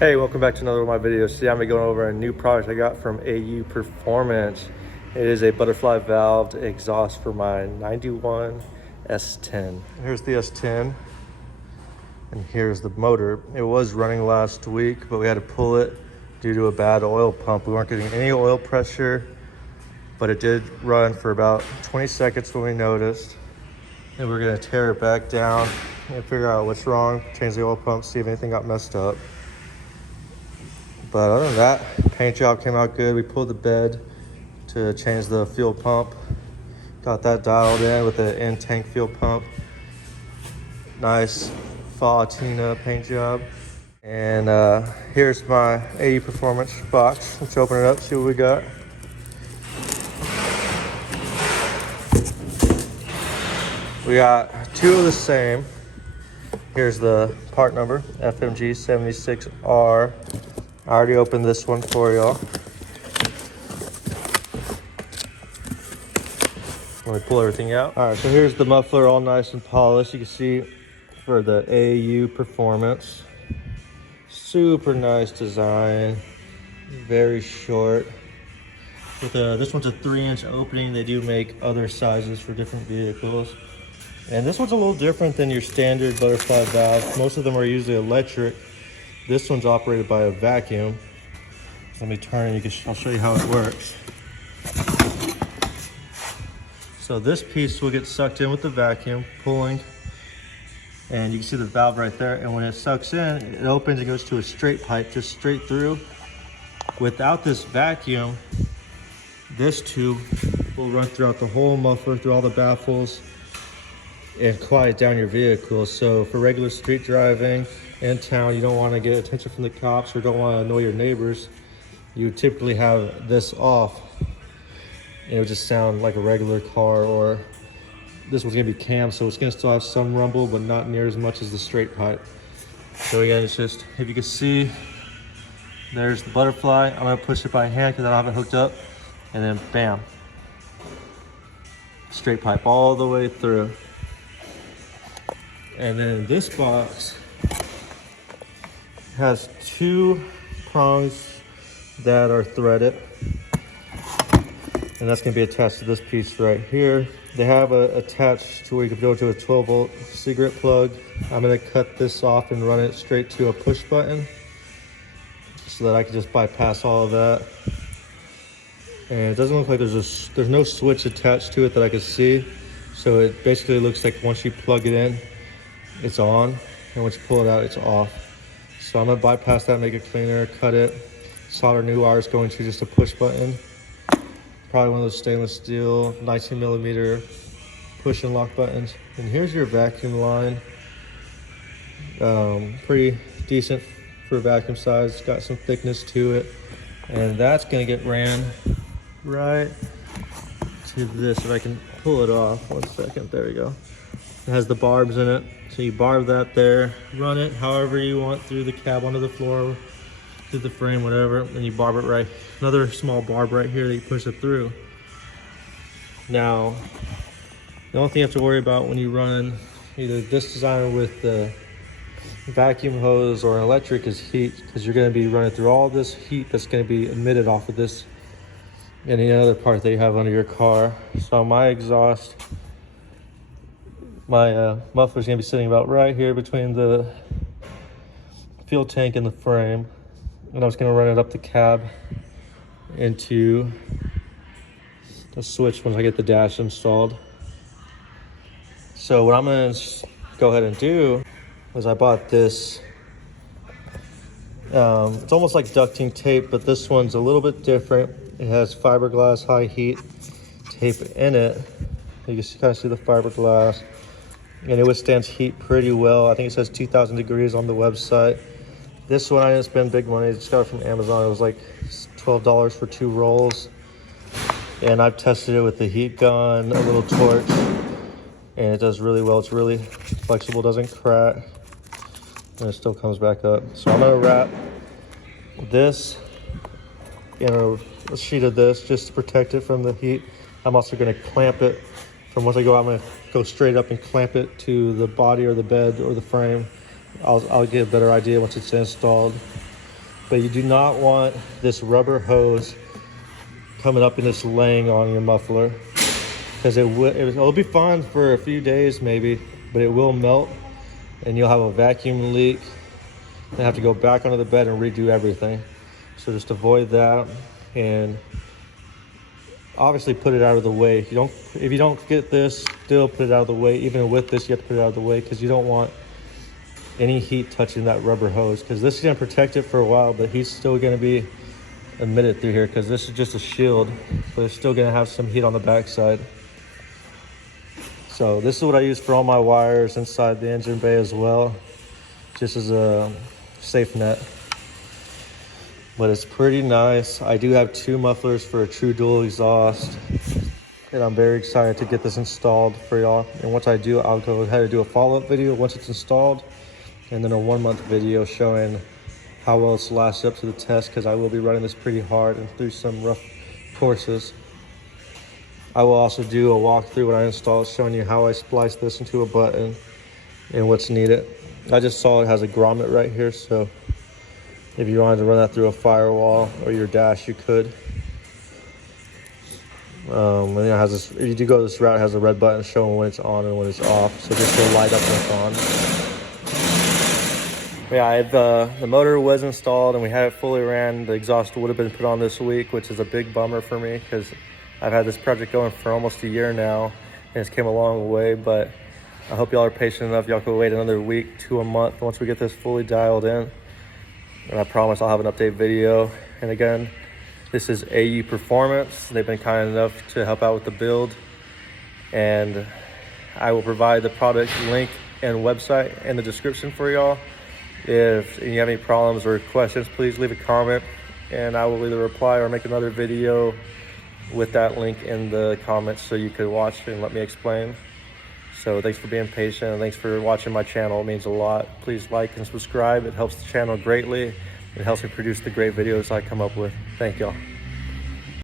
Hey, welcome back to another one of my videos. Today I'm going to be going over a new product I got from AU Performance. It is a butterfly valved exhaust for my 91 S10. Here's the S10 and here's the motor. It was running last week, but we had to pull it due to a bad oil pump. We weren't getting any oil pressure, but it did run for about 20 seconds when we noticed. And we're going to tear it back down and figure out what's wrong, change the oil pump, see if anything got messed up. But other than that, paint job came out good. We pulled the bed to change the fuel pump. Got that dialed in with the in-tank fuel pump. Nice Fatina paint job. And here's my AU Performance box. Let's open it up, see what we got. We got two of the same. Here's the part number, FMG 76R. I already opened this one for y'all. Let me pull everything out. All right, so here's the muffler, all nice and polished. You can see for the AU Performance. Super nice design, very short. With this one's a 3-inch opening. They do make other sizes for different vehicles. And this one's a little different than your standard butterfly valve. Most of them are usually electric. This one's operated by a vacuum. Let me turn it, I'll show you how it works. So this piece will get sucked in with the vacuum, pulling, and you can see the valve right there. And when it sucks in, it opens and goes to a straight pipe, just straight through. Without this vacuum, this tube will run throughout the whole muffler, through all the baffles, and quiet down your vehicle. So for regular street driving in town, you don't want to get attention from the cops or don't want to annoy your neighbors, you typically have this off. It would just sound like a regular car, or this one's gonna be cam, so it's gonna still have some rumble, but not near as much as the straight pipe. So again, it's just, if you can see, there's the butterfly. I'm gonna push it by hand because I don't have it hooked up, and then bam, straight pipe all the way through. And then this box has two prongs that are threaded, and that's going to be attached to this piece right here. They have attached to where you can go to a 12-volt cigarette plug. I'm going to cut this off and run it straight to a push button so that I can just bypass all of that. And it doesn't look like there's no switch attached to it that I can see, so it basically looks like once you plug it in, it's on, and once you pull it out, it's off. So I'm gonna bypass that, make it cleaner, cut it, solder new wires going to just a push button. Probably one of those stainless steel 19mm push and lock buttons. And here's your vacuum line. Pretty decent for a vacuum size. It's got some thickness to it. And that's gonna get ran right to this. If I can pull it off, 1 second, there we go. It has the barbs in it. So you barb that there, run it however you want through the cab, onto the floor, through the frame, whatever, and you barb it right. Another small barb right here that you push it through. Now, the only thing you have to worry about when you run either this design with the vacuum hose or an electric is heat, because you're going to be running through all this heat that's going to be emitted off of this and any other part that you have under your car. So my exhaust, my muffler is going to be sitting about right here between the fuel tank and the frame. And I was going to run it up the cab into a switch once I get the dash installed. So what I'm going to go ahead and do is I bought this. It's almost like ducting tape, but this one's a little bit different. It has fiberglass high heat tape in it. You can kind of see the fiberglass. And it withstands heat pretty well. I think it says 2,000 degrees on the website. This one I didn't spend big money. I just got it from Amazon. It was like $12 for 2 rolls. And I've tested it with the heat gun, a little torch, and it does really well. It's really flexible, doesn't crack, and it still comes back up. So I'm gonna wrap this in a sheet of this just to protect it from the heat. I'm also gonna clamp it. From once I go out, I'm gonna go straight up and clamp it to the body or the bed or the frame. I'll get a better idea once it's installed. But you do not want this rubber hose coming up and just laying on your muffler, because it'll be fine for a few days maybe, but it will melt and you'll have a vacuum leak and have to go back under the bed and redo everything. So just avoid that, and obviously put it out of the way. If you don't get this, still put it out of the way. Even with this, you have to put it out of the way, because you don't want any heat touching that rubber hose, because this is going to protect it for a while, but heat's still going to be emitted through here, because this is just a shield, but it's still going to have some heat on the backside. So this is what I use for all my wires inside the engine bay as well, just as a safe net. But it's pretty nice. I do have 2 mufflers for a true dual exhaust, and I'm very excited to get this installed for y'all. And once I do, I'll go ahead and do a follow-up video once it's installed, and then a 1-month video showing how well it's lasted up to the test, because I will be running this pretty hard and through some rough courses. I will also do a walkthrough when I install it, showing you how I splice this into a button and what's needed. I just saw it has a grommet right here, so if you wanted to run that through a firewall or your dash, you could. And it has this, if you do go this route, it has a red button showing when it's on and when it's off, so this will light up when it's on. Yeah, the motor was installed and we had it fully ran. The exhaust would have been put on this week, which is a big bummer for me, because I've had this project going for almost a year now and it's came a long way. But I hope y'all are patient enough. Y'all can wait another week to a month once we get this fully dialed in. And I promise I'll have an update video. And again, this is AU Performance. They've been kind enough to help out with the build. And I will provide the product link and website in the description for y'all. If you have any problems or questions, please leave a comment and I will either reply or make another video with that link in the comments so you could watch and let me explain. So thanks for being patient, and thanks for watching my channel. It means a lot. Please like and subscribe. It helps the channel greatly. It helps me produce the great videos I come up with. Thank y'all.